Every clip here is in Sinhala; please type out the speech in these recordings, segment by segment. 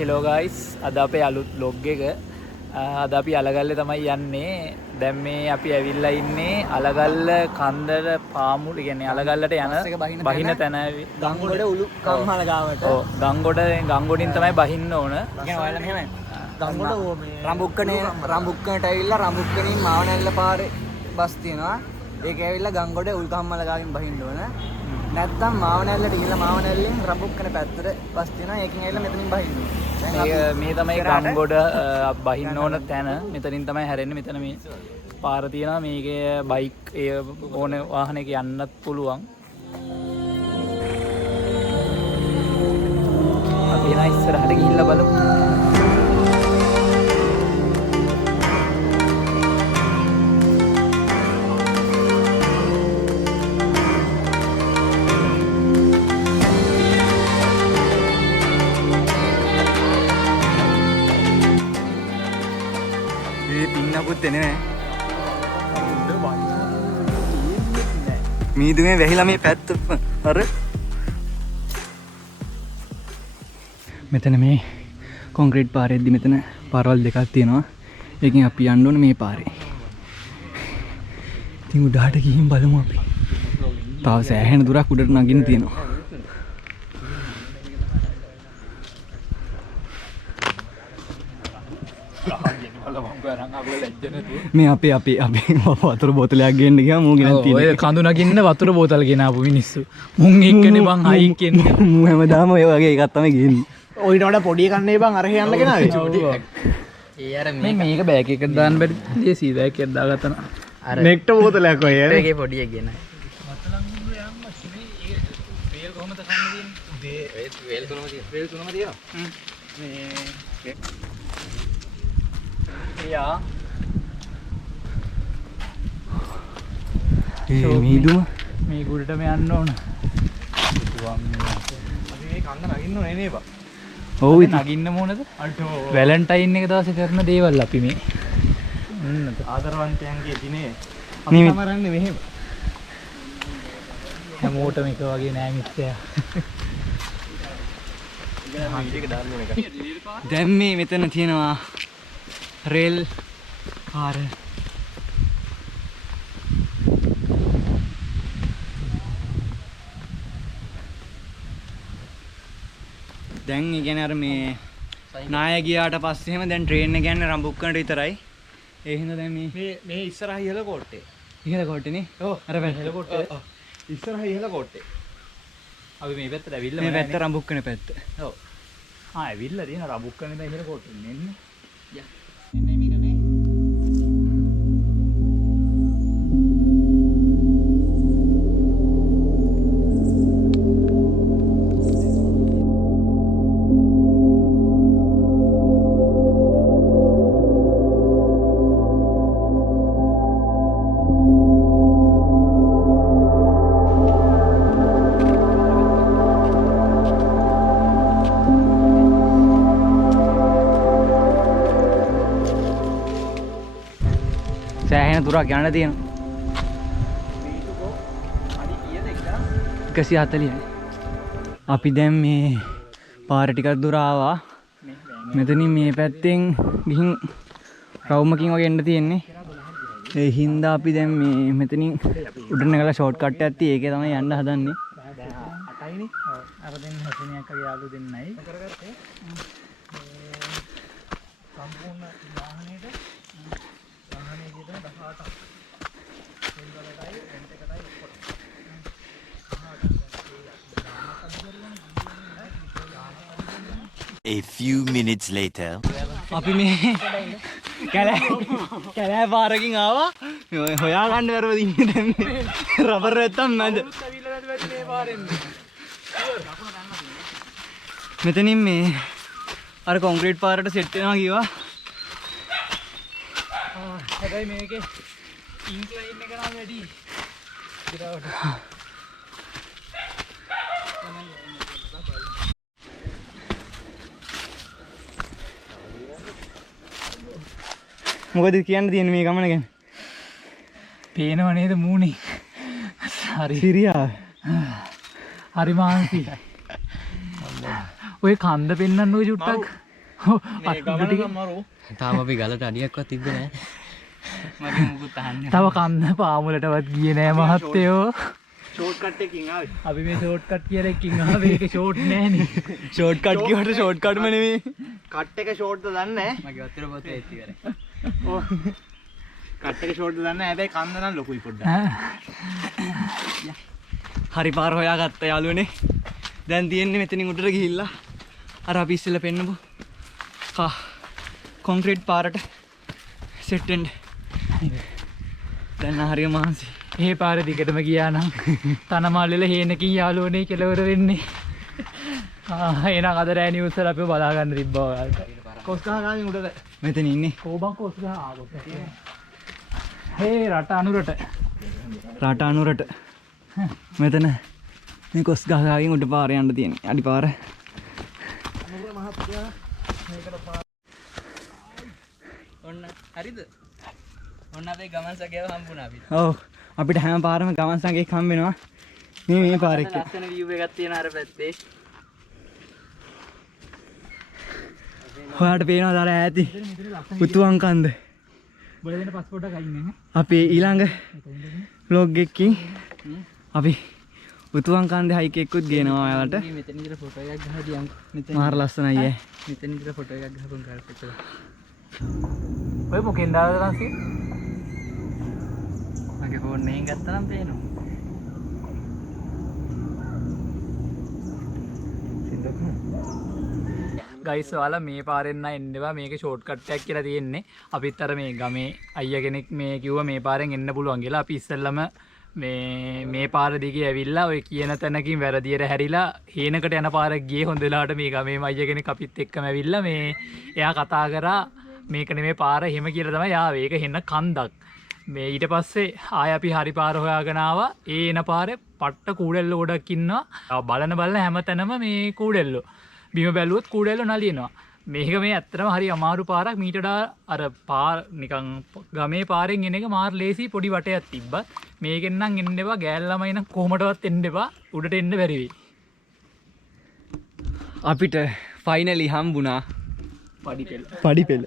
හෙලෝ ගයිස් අද අපේ අලුත් බ්ලොග් එක අද අපි අලගල්ලේ තමයි යන්නේ. දැන් මේ අපි ඇවිල්ලා ඉන්නේ අලගල්ල කන්දර පාමුල කියන්නේ අලගල්ලට යන බහින තැන ගංගොඩ උළු කම්හල ගාවට. ඔව් ගංගොඩින් තමයි බහින්න ඕන. කියන්නේ ඔයාලා මෙහෙමයි. ගංගොඩ රඹුක්කනට ඇවිල්ලා රඹුක්කනින් මාවනැල්ල පාරේ බස් තියෙනවා. ඒක ඇවිල්ලා ගංගොඩ උළු කම්හල ගාවින් බහින්න ඕන. නැත්තම් මාවනැල්ලට ගිහලා මාවනැල්ලෙන් රඹුක්කන පැත්තට බස් තියෙනවා. ඒකෙන් ඇවිල්ලා මෙතනින් බහින්න ඕන. මේ තමයි ගංගොඩ බහින්න ඕන තැන. මෙතනින් තමයි හැරෙන්නේ. මෙතන මේ පාර තියෙනවා. මේකේ බයික් ඕන වාහනයක යන්නත් පුළුවන්. අපි එන ඉස්සරහට ගිහිල්ලා බලමු. මීදුමේ වැහිලා මේ පැත්ත අර මෙතන මේ කොන්ක්‍රීට් පාරෙද්දි මෙතන පාරවල් දෙකක් තියෙනවා. ඒකෙන් අපි යන්න ඕනේ මේ පාරේ. ඉතින් උඩහට ගිහින් බලමු අපි. තව සෑහෙන දුරක් උඩට නගින්න තියෙනවා. මේ අපේ වතුර බෝතලයක් ගේන්න ගියා මූ ගෙනත් තියෙනවා. ඔය කඳු නගින්න වතුර බෝතල් ගෙනාපු මිනිස්සු. මුන් එක්කනේ බං හයික් කියන්නේ. මූ හැමදාම ඔය වගේ එකක් තමයි ගේන්නේ. ඔයිට වඩා පොඩි එකක් නේ බං අර යන්න ගෙනාවේ. ඒ අර මේක බෑග් එකකට දාන්න බැරි දේසී බෑග් එකක් දාගත්තා නා. අර නෙක්ට බෝතලයක් ඔය. ඒකේ පොඩි එක ගෙනයි. වේල් කොහමද කන්න තියෙන්නේ? වේල් තුනම තියෙනවා. මේ යා මීදුම මේ ගුඩටම යන්න ඕන. අපි මේ කන්න නගින්න ඕනේ නේ බං. ඔව් නගින්න මොනද? වැලන්ටයින් එක දවසේ කරන දේවල් අපි මේ ආදරවන්තයන්ගේ දිනේ අපි සමරන්නේ මෙහෙම. හැමෝටම එක වගේ නෑ මිත්‍යා. දැන් මේ මෙතන තියෙනවා රේල් පාර. දැන් ඒ කියන්නේ අර මේ නාය ගියාට පස්සේ එහෙම දැන් ට්‍රේන් එක යන්නේ රඹුක්කනට විතරයි. ඒ හින්දා දැන් මේ ඉස්සරහ ඉහළ කෝට්ටේ. ඉහළ කොටනේ. ඔව් අර ඉහළ කොට්ටේ. ඉස්සරහ ඉහළ කෝට්ටේ. අපි මේ පැත්තට ඇවිල්ලා මේ පැත්ත රඹුක්කන පැත්ත. ඔව්. ඇවිල්ලා තියෙන රඹුක්කනේ ඉඳන් ඉහළ කොට්ටෙන් එන්නේ. සෑහෙන දුරක් යන්න තියෙනවා. 140යි. අපි දැන් මේ පාර ටිකක් දුර ආවා. මෙතනින් මේ පැත්තෙන් ගිහින් රවුමකින් වගේ එන්න තියෙන්නේ. ඒ හින්දා අපි දැන් මේ මෙතනින් උඩ නැගලා ෂෝට් කට් එකක් තියෙයි. ඒකේ තමයි යන්න හදන්නේ. 8යිනේ. අර දෙන්න හසුනියක් වගේ යාළු දෙන්නයි. කරගත්තේ. සම්පූර්ණ වාහනේට A few minutes later. අපි මේ කැලෑ පාරකින් ආවා. හොයා ගන්න බැරුව ඉන්නේ දැන් මේ රබර් නැත්තම් මැද. මෙතනින් මේ අර කොන්ක්‍රීට් පාරට සෙට් වෙනවා කිව්වා. හැබැයි මේකේ ඉන්ක්ලයින් එක නම් වැඩි. මොකද කියන්න තියෙන්නේ මේ ගමන ගැන? පේනව නේද මූණේ? හරි සිරියා. හරි මානසිකයි. ඔය කන්ද පෙන්නන්න ඔය චුට්ටක් මේ ගමන අමාරු. තාම අපි ගලට අඩියක්වත් තිබ්බේ නැහැ. මගේ මුකුත් අහන්නේ. තව කන්න පාමුලටවත් ගියේ නෑ මහත්තයෝ. ෂෝට් කට් එකකින් ආවේ. අපි මේ ෂෝට් කට් කියලා එකකින් ආවේ. ඒක ෂෝට් නෑනේ. ෂෝට් කට් කියවට ෂෝට් කට්ම නෙමෙයි. කට් එක ෂෝට්ද දන්නේ නැහැ. මගේ වතුර පොතේ ඇති කරේ. ඔව්. කට් එක ෂෝට්ද දන්නේ නැහැ. හැබැයි කන්ද නම් ලොකුයි පොඩ්ඩක්. හරි පාර හොයාගත්ත යාළුවනේ. දැන් තියෙන්නේ මෙතනින් උඩට ගිහිල්ලා අර අපි ඉස්සෙල්ලා පෙන්නපු කොන්ක්‍රීට් පාරට සෙට් වෙන්න. දැන් හරිය මහන්සි. මේ පාරේ දිගටම ගියා නම් තනමල්ලෙල හේනකින් යාළුවනේ කෙලවර වෙන්නේ. එහෙනම් අද රෑ නිවුස් වල අපි බලා ගන්න තිබ්බා ඔයාලට. කොස් ගහ ගාමින් උඩට. මෙතන ඉන්නේ. කෝබන් කොස් ගහ ආවොත්. හේ රට අනුරට. රට අනුරට. මෙතන මේ කොස් ගහ ගාමින් උඩ පාර යන්න තියෙන්නේ. අඩි පාර. ඔන්න හරිද? ඔන්න අපේ ගමන් සගයව හම්බුණා අපිට. ඔව්. අපිට හැම පාරම ගමන් සංගයක් හම්බ වෙනවා. මේ පාරේ ලස්සන view එකක් තියෙන අර පැත්තේ. ඔයාලට පේනවද අර ඈති උතුවන් කන්ද? බල දෙන પાස්පෝර්ට් එක අයින් නේ. අපි ඊළඟ vlog එකකින් අපි උතුවන් කන්දේ හයික් එකකුත් ගේනවා ඔයාලට. මෙතන ඉඳලා ෆොටෝ එකක් ගහදී යන්කෝ. මාර ලස්සනයි ඈ. මෙතන ඉඳලා ෆොටෝ එකක් ගහපන් කාර්පෙට් එක. ඔය මොකෙන්ද ආවද ලන්සි? මගේ ෆෝන් එකෙන් ගත්තා නම් පේනවා. ගයිස් ඔයාලා මේ පාරෙන් නම් එන්න එපා. මේක ෂෝට් කට් එකක් කියලා තියෙන්නේ. අපිත් අර මේ ගමේ අයියා කෙනෙක් මේ කිව්වා මේ පාරෙන් එන්න පුළුවන් කියලා. අපි ඉස්සෙල්ලම මේ පාර දිගේ ඇවිල්ලා ඔය කියන තැනකින් වැරදියට හැරිලා හේනකට යන පාරක් ගියේ. හොඳ වෙලාවට මේ ගමේම අයියා කෙනෙක් අපිත් එක්කම ඇවිල්ලා මේ එයා කතා කරා මේක නෙමේ පාර එහෙම කියලා තමයි ආවේ. ඒක හෙන්න කන්දක්. මේ ඊට පස්සේ ආය අපි හරි පාර හොයාගෙන ආවා. ඒ එන පාරේ පට්ට කූඩෙල්ල ගොඩක් ඉන්නවා. බලන හැම තැනම මේ කූඩෙල්ලෝ. බිම බැලුවොත් කූඩෙල්ලෝ නලියනවා. මේක මේ ඇත්තටම හරි අමාරු පාරක්. මීටට අර පාර නිකන් ගමේ පාරෙන් එන එක මාර ලේසි පොඩි වටයක් තිබ්බත් මේකෙන් නම් එන්න එපා. ගෑල් ළමයි නම් කොහමඩවත් එන්න එපා. උඩට එන්න බැරි වෙයි. අපිට ෆයිනලි හම්බුණා පඩිපෙළ. පඩිපෙළ.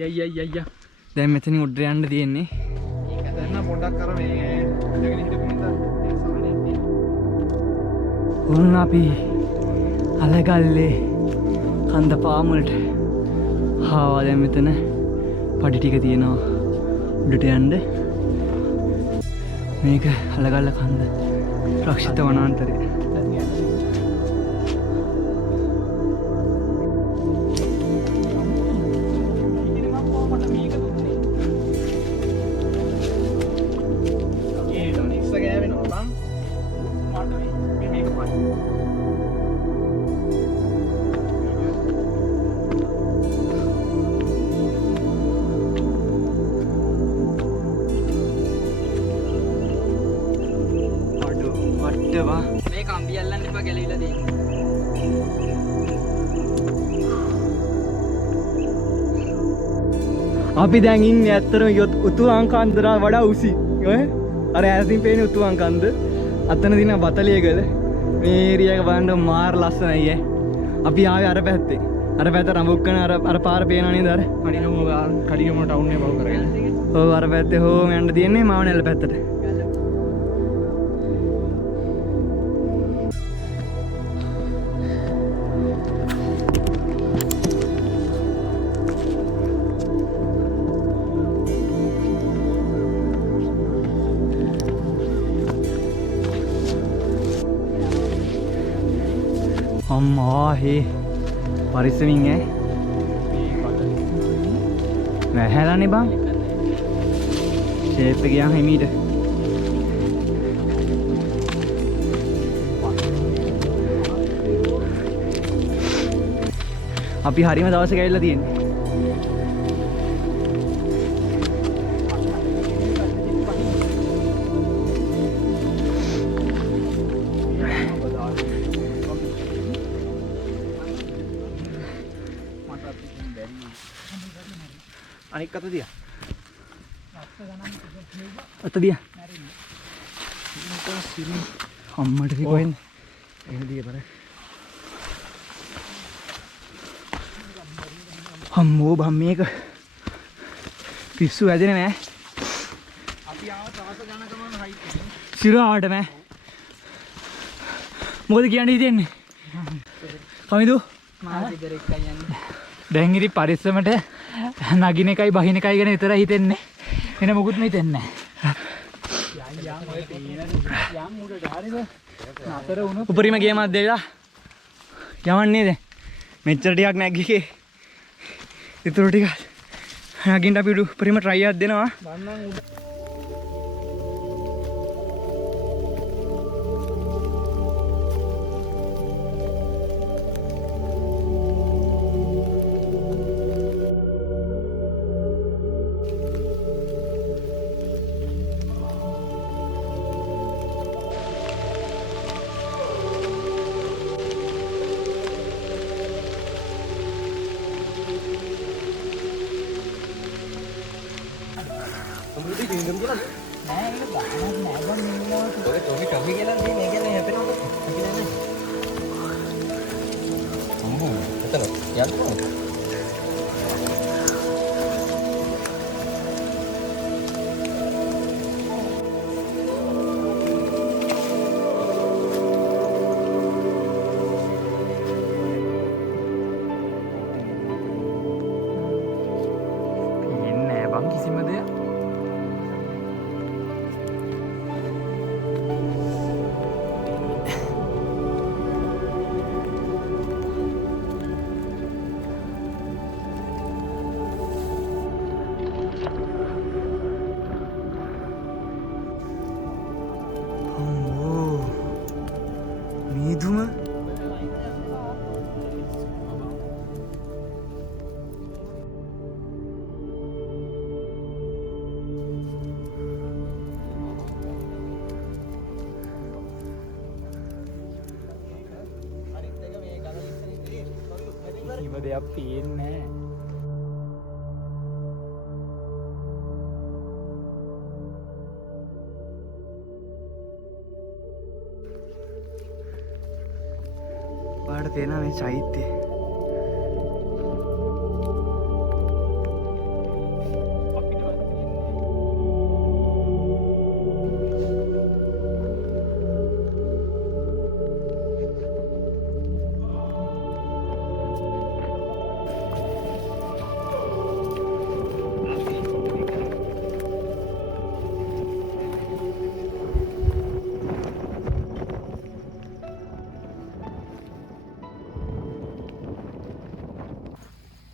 යයි දැන් මෙතනින් උඩට යන්න තියෙන්නේ. දැන් පොඩ්ඩක් අර මේ ඉඳගෙන හිටපු හින්දා ඒ සාහනේ තියෙනවා. උන් අපි අලගල්ලේ කන්ද පාමුලට ආවා. දැන් මෙතන පඩි ටික තියෙනවා උඩට යන්න. මේක අලගල්ල කන්ද රක්ෂිත වනාන්තරය. මේ කම්බි අල්ලන්න එපා ගැලවිලා තියෙන්නේ. අපි දැන් ඉන්නේ ඇත්තටම උතුවන් කන්දට වඩා උසි. ඔය අර ඈතින් පේන උතුවන් කන්ද. අතන දින බතලියගල. මේ ඒරියා එක බලන්න මාර ලස්සනයි ඈ. අපි ආවේ අර පැත්තේ. අර පැත්ත රඹුක්කන අර පාර පේනවා නේද අර? කඩිගම ටවුන් එක බව කරගෙන. ඔව් අර පැත්තේ හොම යන්න තියෙන්නේ මාවනැල්ල පැත්තට. අම්මා හේ පරිස්සමින් ඈ. වැහැලානේ බං. ෂේප් එක ගියාම හිමීට. අපි හරිම දවසක ඇවිල්ලා තියෙන්නේ. අනික් අත දියා. අත දියා. අම්මට කොහෙන්ද? එහෙම දිගේ බර. අම්මෝ බම් මේක පිස්සු වැදෙන්නේ නෑ. අපි ආව තාස ගන්න ගමන් හයිට් එක. සිරාවට මෑ. මොකද කියන්නේ හිතෙන්නේ? කමිදු? මාත් ඉදර එක්කයි යන්නේ. දැන් ඉතින් පරිස්සමට නගින එකයි බහින එකයි ගැන විතරයි හිතෙන්නේ. වෙන මොකුත් හිතෙන්නේ නෑ. උපරිම ගේමක් දෙලා යවන්නේ දැන්. මෙච්චර ටිකක් නැග්ගිකේ. ඉතුරු ටික නගින්න අපි උපරිම try එකක් දෙනවා. ඉන්නේ බං කිසිම දෙයක්. මීදුම කිසිම දෙයක් පේන්නේ නැහැ. පාට තේනවා මේ චෛත්‍යය.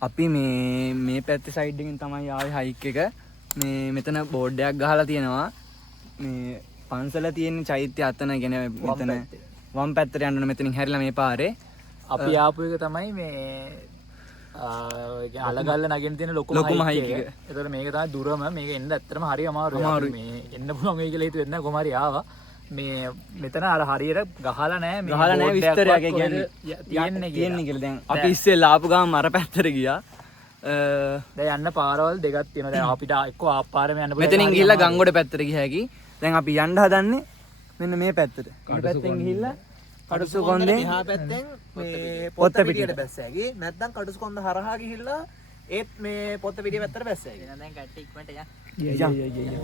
අපි මේ පැත්තේ සයිඩ් එකෙන් තමයි ආවේ හයික් එක. මේ මෙතන බෝඩ් එකක් ගහලා තියෙනවා. මේ පන්සල තියෙන චෛත්‍ය අතන කියන මෙතන වම් පැත්තට යන්න ඕන. මෙතනින් හැරිලා මේ පාරේ අපි ආපු එක තමයි මේ අලගල්ල නගින්න තියෙන ලොකුම හයික් එක. ඒතකොට මේක තමයි දුරම. මේක එන්න ඇත්තටම හරි අමාරුයි. මේ එන්න පුළුවන් වෙයි කියලා හිතුවෙන්නේ නැහැ. කොහොම හරි ආවා. මේ මෙතන අර හරියට ගහලා නැහැ. මේ ගහලා නැහැ විස්තරයක් කියන්නේ කියලා. දැන් අපි ඉස්සෙල්ලා ආපු ගාම අර පැත්තට ගියා. දැන් යන්න පාරවල් දෙකක් තියෙනවා. දැන් අපිට එක්ක ආපාරෙම යන්න පුළුවන්. මෙතනින් ගිහිල්ලා ගංගොඩ පැත්තට ගිය හැකි. දැන් අපි යන්න හදන්නේ මෙන්න මේ පැත්තට. මේ පැත්තෙන් ගිහිල්ලා කටුසු කොන්දේ මෙහා පැත්තෙන් මේ පොත්ත පොත්ත පිටියට පිටියට බැස්ස හැකි. නැත්නම් කටුස් කොන්ද හරහා ගිහිල්ලා ඒත් මේ පොත්ත පිටිය පැත්තට බැස්ස හැකි. දැන් කට්ටිය ඉක්මනට යන්න.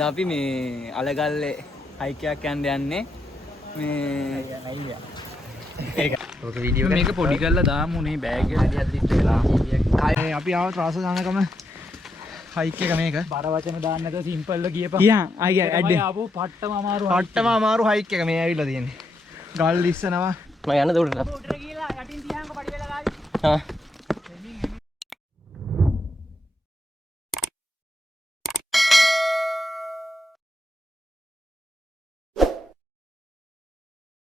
අද අපි මේ අලගල්ලේ හයිකයක් යන්න යන්නේ මේ මේක පොඩි කරලා දාමු නේ බෑග් එකට ඇදිට වෙලා. අපි ආව ත්‍රාස දානකම හයික් එක මේක. බර වචන දාන්න නැතුව සිම්පල් ව කියපන්. යා අයිය ඇඩ් ආපු පට්ටම අමාරු. පට්ටම අමාරු හයික් එක මේ ඇවිල්ලා තියෙන්නේ. ගල් ඉස්සනවා. මම යන්න දොඩට. උඩට ගිහලා යටින් තියාංග පඩි වෙලා ගාවි. හා